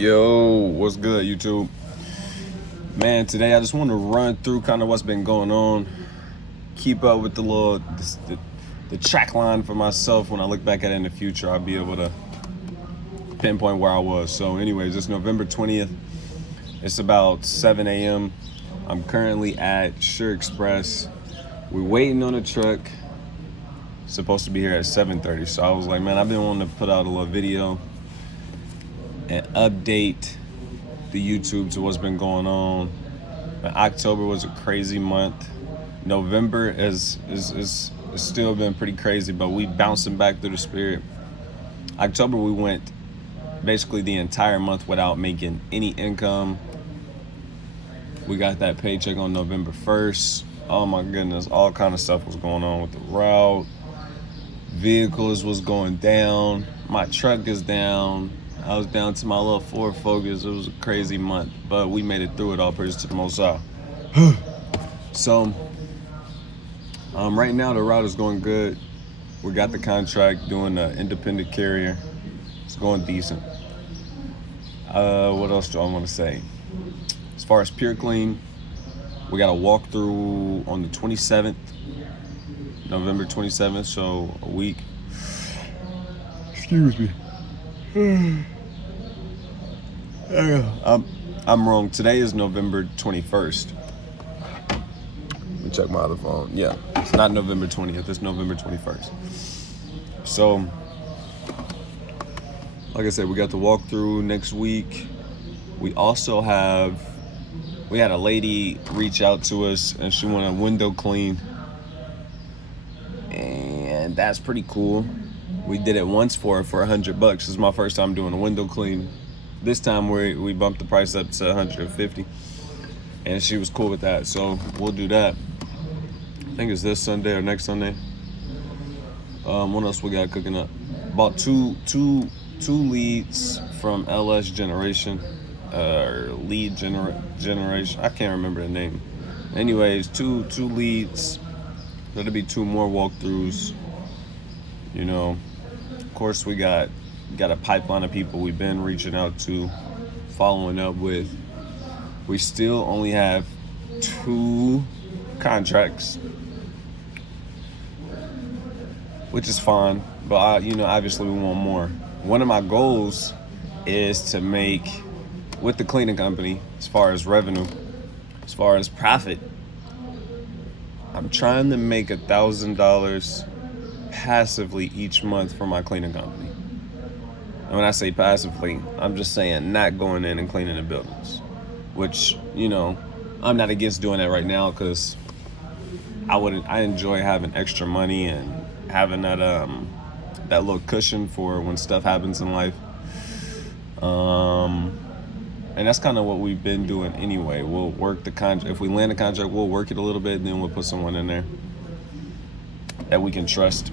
Yo, what's good, YouTube? Man, today I just want to run through kind of what's been going on, keep up with the track line for myself. When I look back at it in the future, I'll be able to pinpoint where I was. So anyways, it's November 20th. It's about 7 a.m. I'm currently at Sure Express. We're waiting on a truck. It's supposed to be here at 7:30. So I was like, man, I've been wanting to put out a little video and update the YouTube to what's been going on. October was a crazy month. November is still been pretty crazy, but we bouncing back through the spirit. October we went basically the entire month without making any income. We got that paycheck on November 1st. Oh my goodness, all kind of stuff was going on with the route. Vehicles was going down. My truck is down. I was down to my little Ford Focus. It was a crazy month, but we made it through it. All praise to the Most High. So, right now the route is going good. We got the contract doing the independent carrier. It's going decent. What else do I want to say? As far as Pure Clean, we got a walkthrough on the 27th, November 27th, so a week. Excuse me. I'm wrong. Today is November 21st. Let me check my other phone. Yeah, it's not November 20th. It's November 21st. So, like I said, we got the walkthrough next week. We also we had a lady reach out to us and she wanted a window clean. And that's pretty cool. We did it once for $100. This is my first time doing a window clean. This time we bumped the price up to $150, and she was cool with that. So we'll do that. I think it's this Sunday or next Sunday. What else we got cooking up? Bought two leads from LS Generation, or Lead Generation. I can't remember the name. Anyways, two leads. There'll be 2 more walkthroughs. You know, of course, we got a pipeline of people we've been reaching out to, following up with. We still only have 2 contracts, which is fine, but obviously we want more. One of my goals is to make, with the cleaning company, as far as revenue, as far as profit, I'm trying to make $1,000 passively each month for my cleaning company. And when I say passively, I'm just saying not going in and cleaning the buildings, which, I'm not against doing that right now, because I enjoy having extra money and having that little cushion for when stuff happens in life. And that's kind of what we've been doing anyway. We'll work the contract. If we land a contract, we'll work it a little bit, and then we'll put someone in there that we can trust.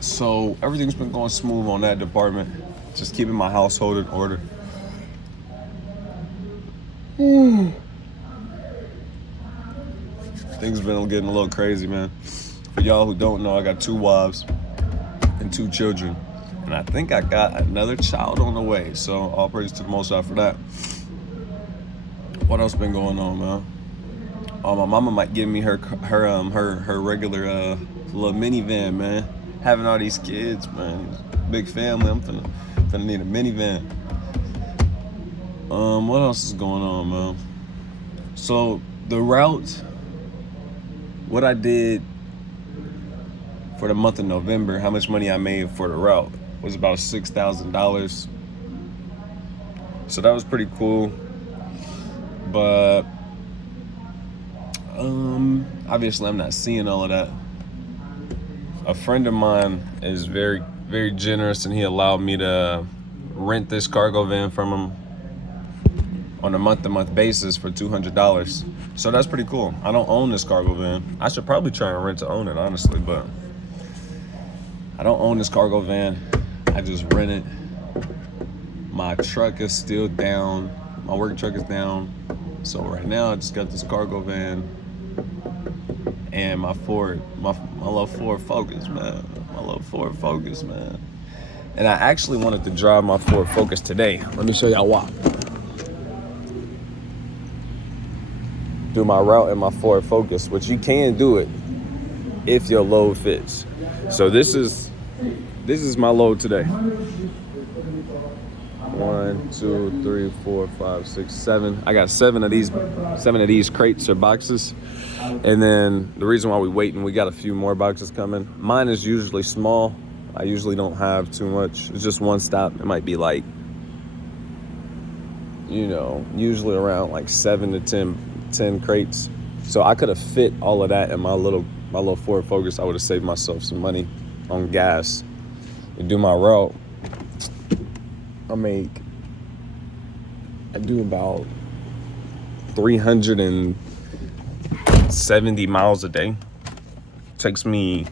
So everything's been going smooth on that department. Just keeping my household in order. Things been getting a little crazy, man. For y'all who don't know, I got 2 wives and 2 children. And I think I got another child on the way. So all praise to the Most High for that. What else been going on, man? My mama might give me her regular little minivan, man. Having all these kids, man, big family. I'm finna need a minivan. What else is going on, man? So the route, what I did for the month of November, how much money I made for the route was about $6,000. So that was pretty cool. But obviously I'm not seeing all of that. A friend of mine is very, very generous, and he allowed me to rent this cargo van from him on a month-to-month basis for $200. So that's pretty cool. I don't own this cargo van. I should probably try and rent to own it, honestly, but I don't own this cargo van. I just rent it. My truck is still down. My work truck is down. So right now I just got this cargo van and my little Ford Focus, man. And I actually wanted to drive my Ford Focus today. Let me show y'all why. Do my route in my Ford Focus, which you can do it if your load fits. So this is my load today. 1, 2, 3, 4, 5, 6, 7. I got seven of these crates or boxes. And then the reason why we waiting, we got a few more boxes coming. Mine is usually small. I usually don't have too much. It's just one stop. It might be like, usually around like 7 to 10 crates. So I could have fit all of that in my little Ford Focus. I would have saved myself some money on gas and do my route. I do about 370 miles a day. Takes me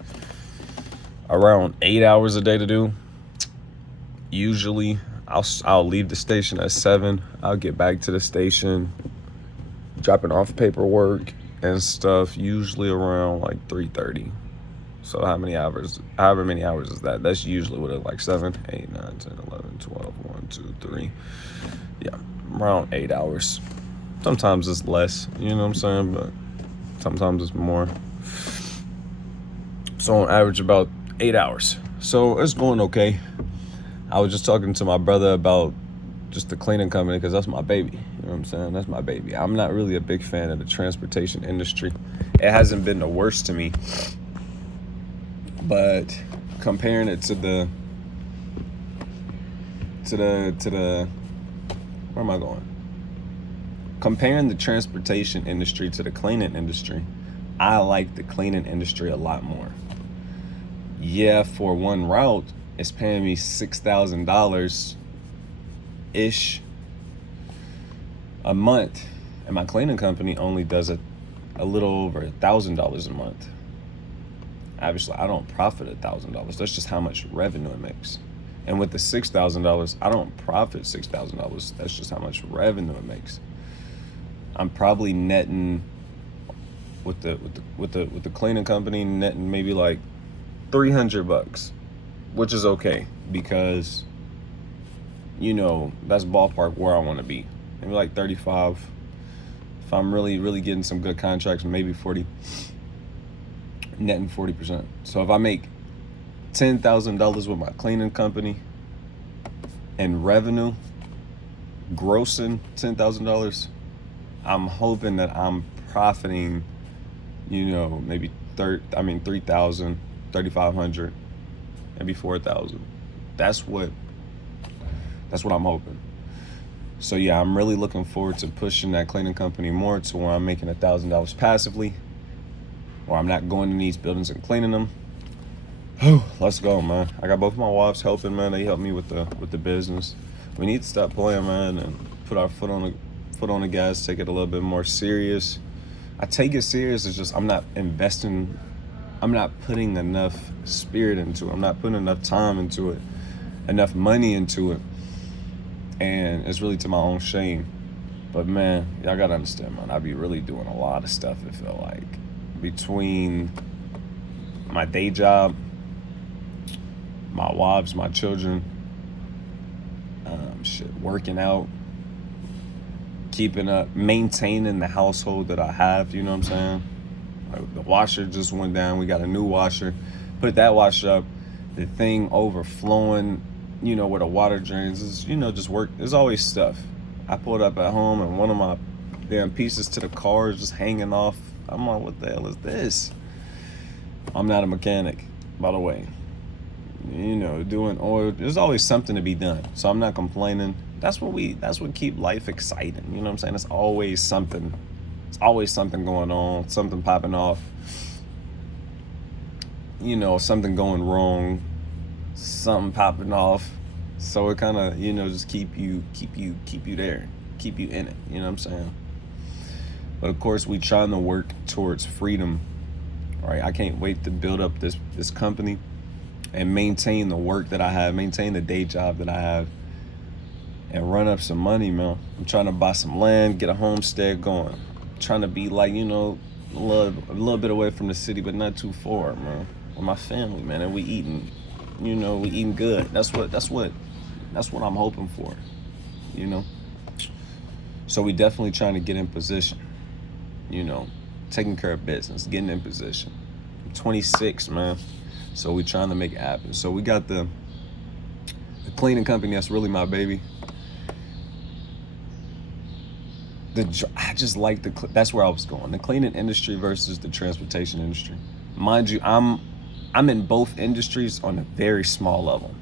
around 8 hours a day to do. Usually I'll leave the station at 7. I'll get back to the station, dropping off paperwork and stuff, usually around like 3:30. So however many hours is that? That's usually what it's like 7, 8, 9, 10, 11, 12, 1, 2, 3. Yeah, around 8 hours. Sometimes it's less, you know what I'm saying? But sometimes it's more. So on average about 8 hours. So it's going okay. I was just talking to my brother about just the cleaning company because that's my baby. You know what I'm saying? That's my baby. I'm not really a big fan of the transportation industry. It hasn't been the worst to me. But comparing it to the where am I going? Comparing the transportation industry to the cleaning industry, I like the cleaning industry a lot more. Yeah, for one route, it's paying me $6,000 ish a month, and my cleaning company only does a little over $1,000 a month. Obviously, I don't profit $1,000. That's just how much revenue it makes. And with the $6,000, I don't profit $6,000. That's just how much revenue it makes. I'm probably netting with the cleaning company, netting maybe like $300, which is okay because that's ballpark where I want to be. Maybe like 35. If I'm really getting some good contracts, maybe 40. Netting 40%. So if I make $10,000 with my cleaning company and revenue, grossing $10,000, I'm hoping that I'm profiting, maybe 3,000, 3,500, maybe 4,000. That's what I'm hoping. So yeah, I'm really looking forward to pushing that cleaning company more to where I'm making $1,000 passively, or I'm not going in these buildings and cleaning them. Let's go, man. I got both my wives helping, man. They help me with the business. We need to stop playing, man, and put our foot on the gas, take it a little bit more serious. I take it serious, it's just I'm not putting enough spirit into it. I'm not putting enough time into it, enough money into it. And it's really to my own shame. But man, y'all gotta understand, man, I be really doing a lot of stuff, it felt like. Between my day job, my wives, my children, working out, keeping up, maintaining the household that I have, you know what I'm saying? Like the washer just went down, we got a new washer, put that washer up, the thing overflowing, where the water drains is, just work. There's always stuff. I pulled up at home and one of my damn pieces to the car is just hanging off. I'm like, what the hell is this? I'm not a mechanic, by the way. Doing oil, there's always something to be done. So I'm not complaining. That's what keep life exciting. You know what I'm saying? It's always something. It's always something going on, something popping off. Something going wrong, something popping off. So it kind of, just keep you there, keep you in it. You know what I'm saying? But of course, we trying to work towards freedom, right? I can't wait to build up this company and maintain the work that I have, maintain the day job that I have, and run up some money, man. I'm trying to buy some land, get a homestead going. I'm trying to be like, a little bit away from the city, but not too far, man. With my family, man, and we eating we eating good. That's what I'm hoping for, you know. So we definitely trying to get in position, taking care of business, getting in position. I'm 26, man. So we trying to make it happen. So we got the cleaning company that's really my baby. I just like that's where I was going. The cleaning industry versus the transportation industry. Mind you, I'm in both industries on a very small level,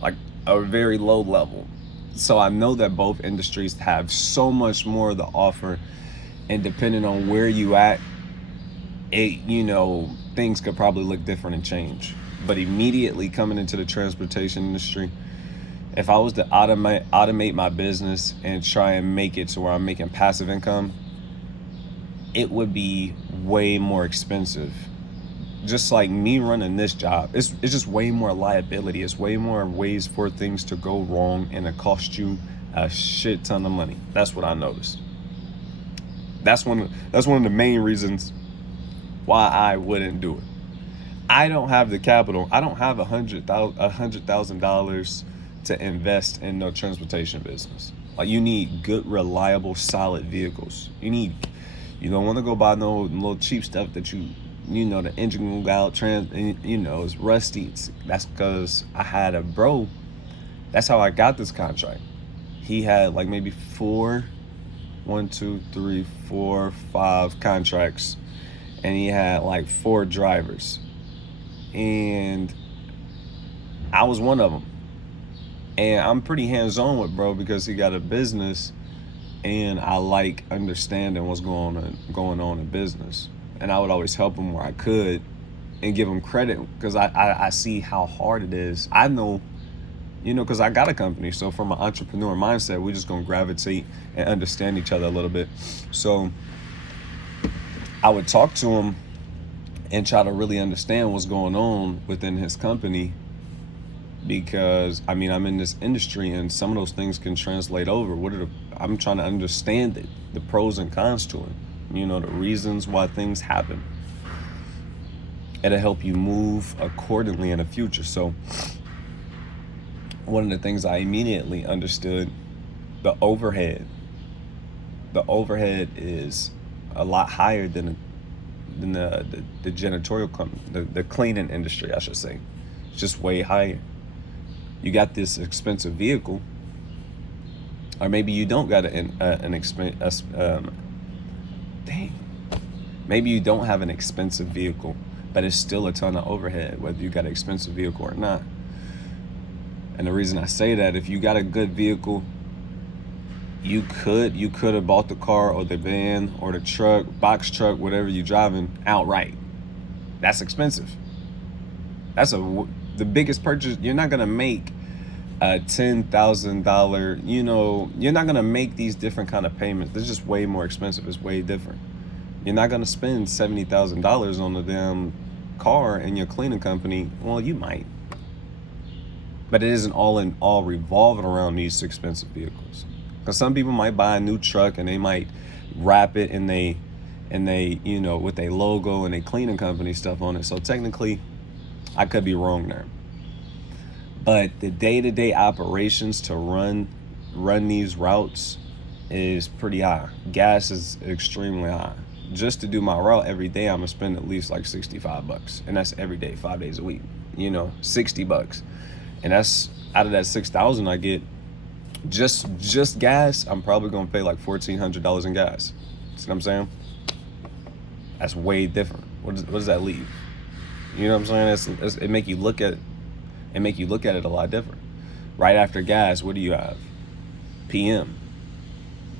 like a very low level. So I know that both industries have so much more to offer, and depending on where you at, things could probably look different and change. But immediately coming into the transportation industry, if I was to automate my business and try and make it to where I'm making passive income, it would be way more expensive. Just like me running this job, it's just way more liability. It's way more ways for things to go wrong, and it cost you a shit ton of money. That's what I noticed. That's one of the main reasons why I wouldn't do it. I don't have the capital. I don't have $100,000 to invest in no transportation business. Like, you need good, reliable, solid vehicles. You don't want to go buy no little cheap stuff that the engine will go out, it's rusty. That's because I had a bro. That's how I got this contract. He had like maybe 5 contracts, and he had like 4 drivers, and I was one of them. And I'm pretty hands-on with bro because he got a business, and I like understanding what's going on in business. And I would always help him where I could and give him credit, because I see how hard it is. I know, because I got a company. So from an entrepreneur mindset, we're just going to gravitate and understand each other a little bit. So I would talk to him and try to really understand what's going on within his company, because I'm in this industry, and some of those things can translate over. I'm trying to understand it, the pros and cons to it, the reasons why things happen. It'll help you move accordingly in the future. So one of the things I immediately understood, the overhead is a lot higher than the janitorial company, the cleaning industry, I should say. It's just way higher. You got this expensive vehicle, or maybe you don't got maybe you don't have an expensive vehicle, but it's still a ton of overhead, whether you got an expensive vehicle or not. And the reason I say that, if you got a good vehicle, you could have bought the car or the van or the truck, box truck, whatever you're driving, outright. That's expensive. That's the biggest purchase. You're not gonna make a $10,000. You're not gonna make these different kind of payments. It's just way more expensive. It's way different. You're not gonna spend $70,000 on the damn car in your cleaning company. Well, you might, but it isn't all revolving around these expensive vehicles. Because some people might buy a new truck and they might wrap it and they with a logo and a cleaning company stuff on it. So technically, I could be wrong there. But the day-to-day operations to run these routes is pretty high. Gas is extremely high. Just to do my route every day, I'm gonna spend at least like $65, and that's every day, 5 days a week. $60, and that's out of that $6,000 I get just gas. I'm probably gonna pay like $1,400 in gas. See what I'm saying? That's way different. What does that leave? You know what I'm saying? It make you look at it a lot different. Right after gas, what do you have? PM.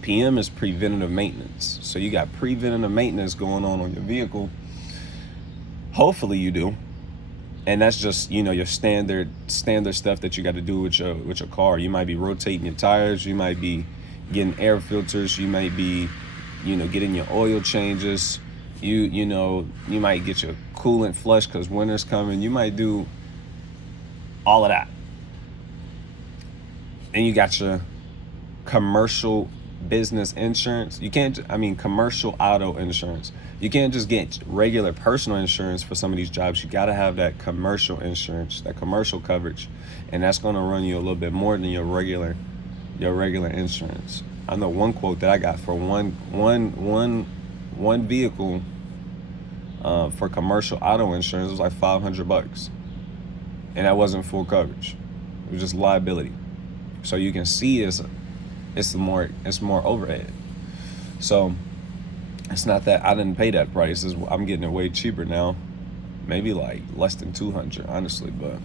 PM is preventative maintenance. So you got preventative maintenance going on your vehicle. Hopefully you do. And that's just, your standard stuff that you got to do with your car. You might be rotating your tires. You might be getting air filters. You might be, getting your oil changes. You might get your coolant flush because winter's coming. You might do all of that. And you got your commercial business insurance. You can't, I mean, commercial auto insurance. You can't just get regular personal insurance for some of these jobs. You got to have that commercial insurance, that commercial coverage, and that's going to run you a little bit more than your regular insurance. I know one quote that I got for one vehicle for commercial auto insurance was like $500, and that wasn't full coverage. It was just liability. So you can see it's more overhead. So it's not that I didn't pay that price. I'm getting it way cheaper now, maybe like less than $200, honestly. But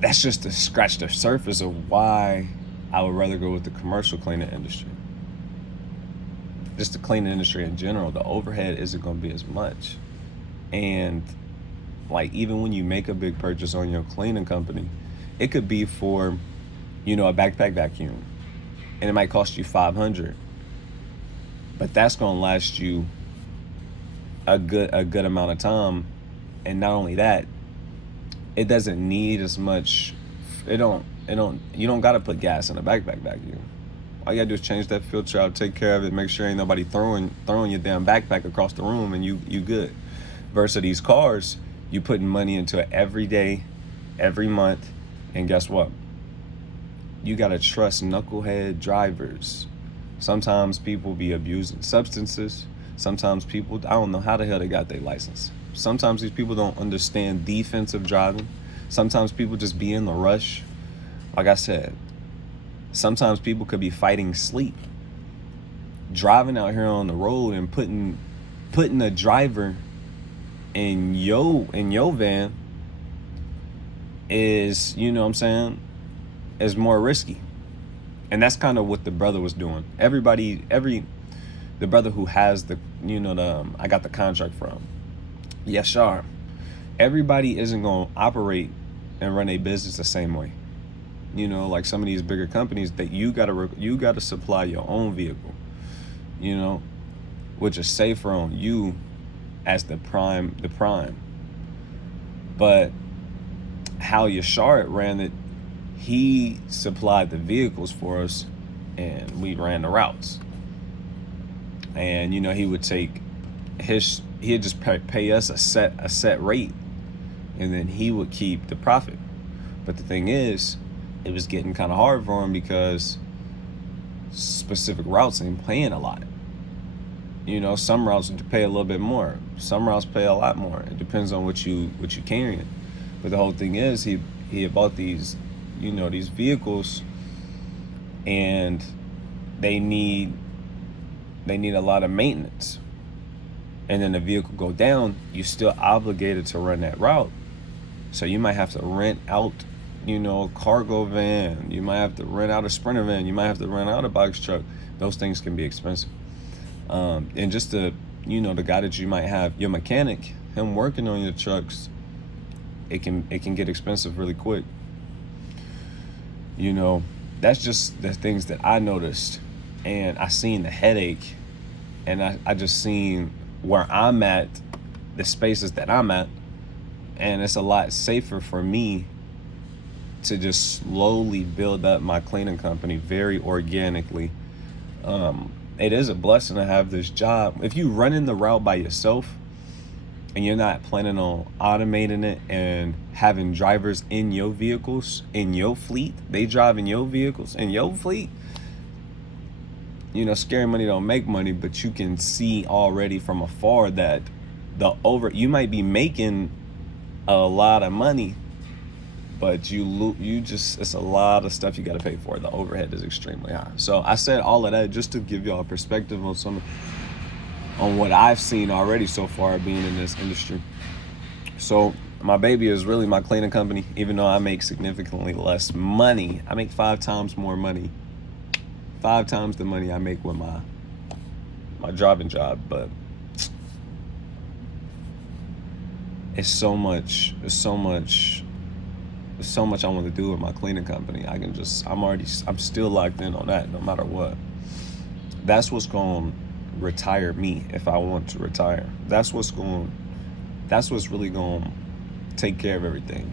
that's just to scratch the surface of why I would rather go with the commercial cleaning industry. Just the cleaning industry in general, the overhead isn't going to be as much. And like, even when you make a big purchase on your cleaning company, it could be for, a backpack vacuum, and it might cost you $500, but that's going to last you a good amount of time. And not only that, it doesn't need as much. You don't got to put gas in a backpack vacuum. All you gotta do is change that filter out, take care of it, make sure ain't nobody throwing your damn backpack across the room, and you good. Versus these cars, you putting money into it every day, every month, and guess what? You gotta trust knucklehead drivers. Sometimes people be abusing substances. Sometimes people, I don't know how the hell they got their license. Sometimes these people don't understand defensive driving. Sometimes people just be in the rush. Like I said, sometimes people could be fighting sleep. Driving out here on the road and putting a driver in your van is, is more risky. And that's kind of what the brother was doing. The brother who has I got the contract from. Yes, sir. Everybody isn't going to operate and run a business the same way. Like some of these bigger companies, that you gotta supply your own vehicle, which is safer on you as the prime. But how Yashard ran it, he supplied the vehicles for us, and we ran the routes. And he would take he'd just pay us a set rate, and then he would keep the profit. But the thing is, it was getting kind of hard for him because specific routes ain't paying a lot. Some routes pay a little bit more. Some routes pay a lot more. It depends on what you carrying. But the whole thing is, he had bought these, these vehicles, and they need a lot of maintenance. And then the vehicle go down, you're still obligated to run that route. So you might have to rent out, a cargo van. You might have to rent out a Sprinter van. You might have to rent out a box truck. Those things can be expensive. And just the guy that you might have, your mechanic, him working on your trucks, it can get expensive really quick. That's just the things that I noticed, and I seen the headache, and I just seen where I'm at, the spaces that I'm at, and it's a lot safer for me to just slowly build up my cleaning company very organically. It is a blessing to have this job. If you run in the route by yourself and you're not planning on automating it and having drivers in your vehicles, in your fleet, they drive in your vehicles, in your fleet, scary money don't make money, but you can see already from afar that you might be making a lot of money, but it's a lot of stuff you got to pay for. The overhead is extremely high. So I said all of that just to give y'all a perspective on what I've seen already so far being in this industry. So my baby is really my cleaning company. Even though I make significantly less money, I make 5 times more money, 5 times the money I make with my driving job. But it's so much I want to do with my cleaning company. I'm still locked in on that no matter what. That's what's going to retire me if I want to retire. That's what's really going to take care of everything.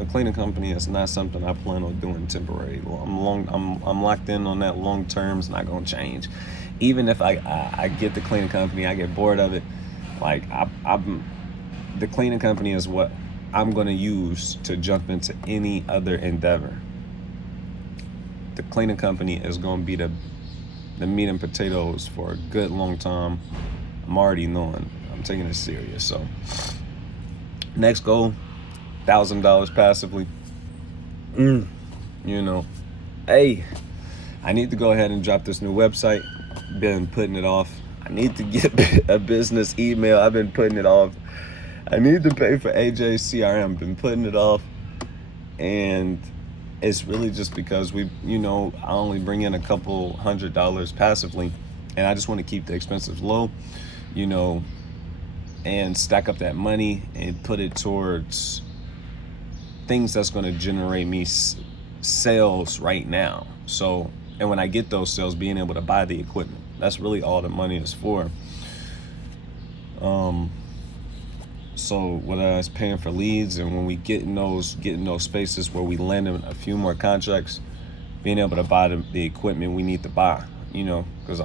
the cleaning company is not something I plan on doing temporary. I'm locked in on that long term. It's not gonna change. Even if I get the cleaning company, I get bored of it. Like I'm the cleaning company is what I'm gonna use to jump into any other endeavor. The cleaning company is gonna be the meat and potatoes for a good long time. I'm already knowing. I'm taking it serious. So next goal, $1,000 passively. You know, hey, I need to go ahead and drop this new website. Been putting it off. I need to get a business email. I've been putting it off. I need to pay for AJ's CRM. Been putting it off. And it's really just because I only bring in a couple $100 passively, and I just want to keep the expenses low, and stack up that money and put it towards things that's going to generate me sales right now. So, and when I get those sales, being able to buy the equipment, that's really all the money is for. So whether it's paying for leads, and when we get in those spaces where we land in a few more contracts, being able to buy the equipment we need to buy, because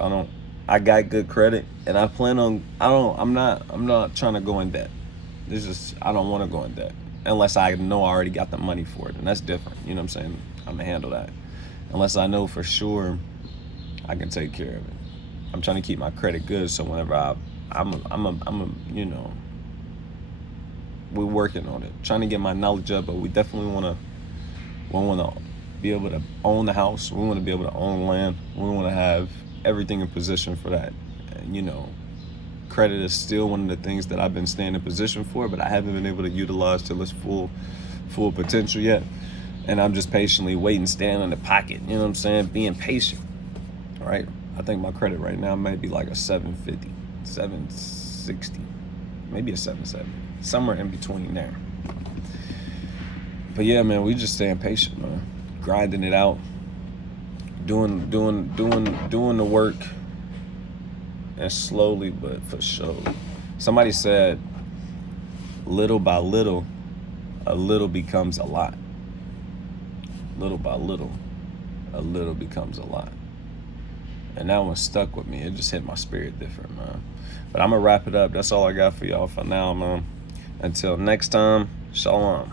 I got good credit, and I plan on, I'm not trying to go in debt. I don't want to go in debt unless I know I already got the money for it, and that's different. You know what I'm saying? I'm gonna handle that. Unless I know for sure I can take care of it. I'm trying to keep my credit good, so whenever we're working on it, trying to get my knowledge up, but we definitely want to be able to own the house. We want to be able to own land. We want to have everything in position for that. And, credit is still one of the things that I've been staying in position for, but I haven't been able to utilize till its full potential yet. And I'm just patiently waiting, staying in the pocket. You know what I'm saying? Being patient. All right. I think my credit right now might be like a 750, 760, maybe a 770, somewhere in between there. But yeah, man, we just staying patient, man. Grinding it out, doing the work, and slowly but for sure. Somebody said, little by little, a little becomes a lot. Little by little, a little becomes a lot. And that one stuck with me. It just hit my spirit different, man. But I'm going to wrap it up. That's all I got for y'all for now, man. Until next time, shalom.